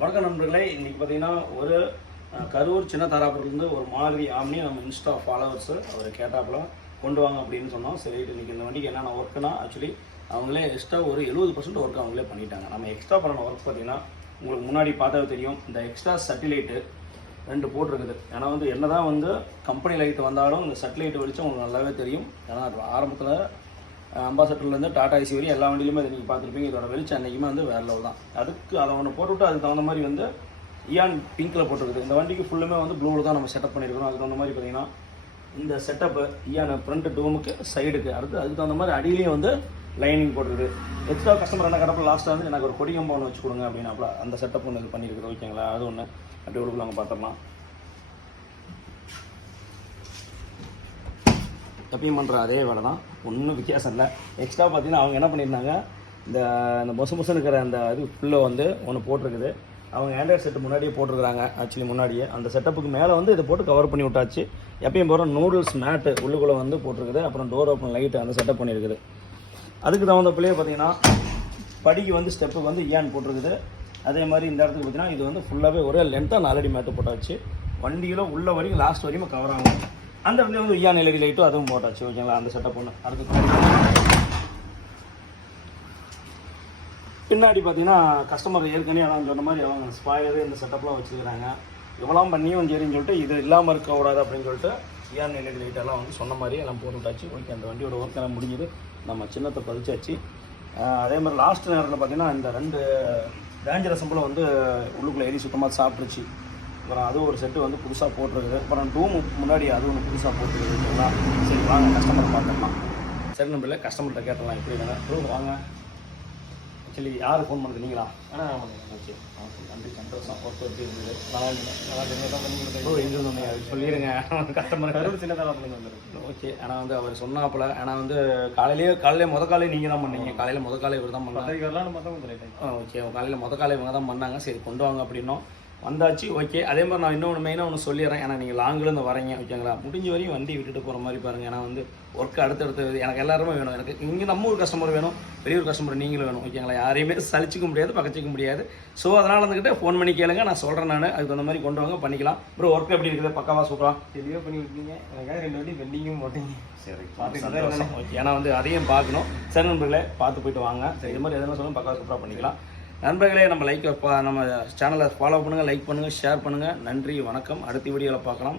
வணக்கம் நண்பர்களே, இன்றைக்கி பார்த்தீங்கன்னா ஒரு கரூர் சின்ன தாராபுரத்துலேருந்து ஒரு மாதிரி ஆம்னி நம்ம இன்ஸ்டா ஃபாலோவர்ஸு அவர் கேட்டாப்புல கொண்டு வாங்க அப்படின்னு சொன்னோம். சரி, இன்றைக்கி இந்த வண்டிக்கு என்னென்ன ஒர்க்குனா ஆக்சுவலி அவங்களே எக்ஸ்ட்ரா ஒரு 70% ஒர்க் அவங்களே பண்ணிட்டாங்க. நம்ம எக்ஸ்ட்ரா பண்ண ஒர்க் பார்த்தீங்கன்னா உங்களுக்கு முன்னாடி பார்த்தாவே தெரியும். இந்த எக்ஸ்ட்ரா சட்டிலைட்டு 2 போட்டிருக்குது. ஏன்னா வந்து என்ன தான் வந்து கம்பெனி லைட் வந்தாலும் இந்த சட்டிலைட்டு வெளிச்சம் உங்களுக்கு நல்லாவே தெரியும். ஏன்னா ஆரம்பத்தில் அம்பாசடர்லேருந்து டாடா ஐசி வரையும் எல்லா வண்டியிலுமே அதை நீங்கள் பார்த்துருப்பீங்க. இதோட வெளிச்சம் அன்றைக்குமே வந்து வேறு லெவல் தான். அதுக்கு அதை ஒன்று போட்டுவிட்டு அதுக்கு தகுந்த மாதிரி வந்து இயான் பிங்க்கில் போட்டிருக்குது. இந்த வண்டிக்கு ஃபுல்லுமே வந்து ப்ளூவில் தான் நம்ம செட்டப் பண்ணியிருக்கிறோம். அதுக்கு தகுந்த மாதிரி பார்த்தீங்கன்னா இந்த செட்டப்பு இயான் ஃப்ரண்ட் டூமுக்கு சைடுக்கு அதுக்கு தகுந்த மாதிரி அடியிலையும் வந்து லைனிங் போட்டுருக்குது. எக்ஸ்ட்ரா கஸ்டமர் என்ன கடப்பில் லாஸ்ட்டாக வந்து எனக்கு ஒரு கொடி கம்பவுண்ட் வச்சு கொடுங்க அப்படின்னாப்புல அந்த செட்டப் ஒன்று இது பண்ணியிருக்குது. ஓகேங்களா, அது ஒன்று அப்படி உள்ள நாங்கள் பார்த்துடலாம். எப்பயும் பண்ணுற அதே வேலை தான், ஒன்றும் வித்தியாசம் இல்லை. எக்ஸ்ட்ரா பார்த்தீங்கன்னா அவங்க என்ன பண்ணியிருந்தாங்க, இந்த பொசு இருக்கிற அந்த இது ஃபுல்லை வந்து ஒன்று போட்டிருக்குது. அவங்க ஆண்ட்ராய்ட் செட்டு முன்னாடியே போட்டிருக்கிறாங்க. ஆக்சுவலி முன்னாடியே அந்த செட்டப்புக்கு மேலே வந்து இதை போட்டு கவர் பண்ணி விட்டாச்சு. எப்பயும் போகிற நூடுல்ஸ் மேட்டு உள்ளுக்குள்ளே வந்து போட்டிருக்குது. அப்புறம் டோர் ஓப்பன் லைட்டு அந்த செட்டப் பண்ணியிருக்குது. அதுக்கு தகுந்த பிள்ளையே பார்த்தீங்கன்னா படிக்கு வந்து ஸ்டெப்புக்கு வந்து இயான் போட்டிருக்குது. அதே மாதிரி இந்த இடத்துக்கு பார்த்தீங்கன்னா இது வந்து ஃபுல்லாகவே ஒரே லென்த்தாக ஆல்ரெடி மேட்டு போட்டாச்சு. வண்டியில் உள்ள வரைக்கும் லாஸ்ட் வரைக்கும் கவர் ஆகும். அந்த இடத்துல வந்து இயான் எல்இடி லைட்டும் அதுவும் போட்டாச்சு. ஓகேங்களா, அந்த செட்டப் ஒன்று. அதுக்கு பின்னாடி பார்த்தீங்கன்னா கஸ்டமர் ஏற்கனவே அதான் சொன்ன மாதிரி அவங்க ஸ்பாயரு இந்த செட்டப்லாம் வச்சுருக்கிறாங்க. எவ்வளோ பண்ணியும் சரின்னு சொல்லிட்டு இது இல்லாமல் இருக்கக்கூடாது அப்படின்னு சொல்லிட்டு இயான் எல்இடி லைட்டெல்லாம் வந்து சொன்ன மாதிரி எல்லாம் போட்டு விட்டாச்சு. ஓகே, அந்த வண்டியோட ஒர்க் எல்லாம் முடிஞ்சது. நம்ம சின்னத்தை பதிச்சாச்சு. அதே மாதிரி லாஸ்ட் நேரத்தில் பார்த்தீங்கன்னா இந்த 2 டேஞ்சர் அசம்பிளும் வந்து உள்ளுக்குள்ளே எரி சுத்தமாக சாப்பிட்ருச்சு. அப்புறம் அது ஒரு செட்டு வந்து புதுசாக போட்டிருக்குது. அப்புறம் டூமு முன்னாடி அது ஒன்று புதுசாக போட்டுருக்குதுங்களா. சரி வாங்க கஸ்டமர் பார்த்துக்கலாம். சரி நம்பரில் கஸ்டமர்கிட்ட கேட்டலாம் எப்படி இருக்காங்க. ப்ரோ வாங்க. ஆக்சுவலி யார் ஃபோன் பண்ணுறது நீங்களா? ஓகே ஓகே, நன்றி, சந்தோஷம். ஒர்க் எப்படி இருந்தது? நல்லா இருந்தது. ப்ரோ எங்கே சொன்னீங்க அது சொல்லிடுங்க. கஸ்டமர் கருவு சின்னதாக வந்துருக்கு. ஓகே, ஆனால் வந்து அவர் சொன்னாப்பில் ஆனால் வந்து காலையிலே காலையில் நீங்கள் தான் பண்ணீங்க. காலையில் காலை இவர் தான் பண்ணாங்க. ஓகே, காலையில் காலை இவங்க தான் பண்ணாங்க. சரி கொண்டு வாங்க அப்படின்னோம். வந்தாச்சு. ஓகே, அதே மாதிரி நான் இன்னொன்று மெயினாக ஒன்று சொல்லிடுறேன். ஏன்னா நீங்கள் லாங்கிலேருந்து வரீங்க. ஓகேங்களா, முடிஞ்ச வரையும் வண்டி விட்டுட்டு போகிற மாதிரி பாருங்கள். ஏன்னா வந்து ஒர்க்கு அடுத்தடுத்து எனக்கு எல்லாருமே வேணும். எனக்கு இங்கே நம்ம ஒரு கஸ்டமர் வேணும், வெளியூர் கஸ்டமர் நீங்களும் வேணும். ஓகேங்களா, யாரையுமே சலிச்சிக்க முடியாது, பக்கச்சிக்க முடியாது. ஸோ அதனால் வந்துக்கிட்டே ஃபோன் பண்ணி கேளுங்க, நான் சொல்கிறேன். நான் அதுக்கு அந்த மாதிரி கொண்டு வாங்க பண்ணிக்கலாம். அப்புறம் ஒர்க் எப்படி இருக்குது? பக்காவாக சூப்பராக தெளிவாக பண்ணி விட்டீங்க. எனக்காக 2 வண்டி பெண்டிங்கும் போட்டீங்க. சரி பார்த்து ஓகே, ஏன்னா வந்து அதையும் பார்க்கணும். சரி நண்பர்களே, பார்த்து போயிட்டு வாங்க. சரி, இது மாதிரி எதனா சொல்லுங்கள், பக்காவாக சூப்பராக பண்ணிக்கலாம். நண்பர்களே, நம்ம சேனலை ஃபாலோ பண்ணுங்கள், லைக் பண்ணுங்கள், ஷேர் பண்ணுங்கள். நன்றி, வணக்கம். அடுத்த வீடியோவில் பார்க்கலாம்.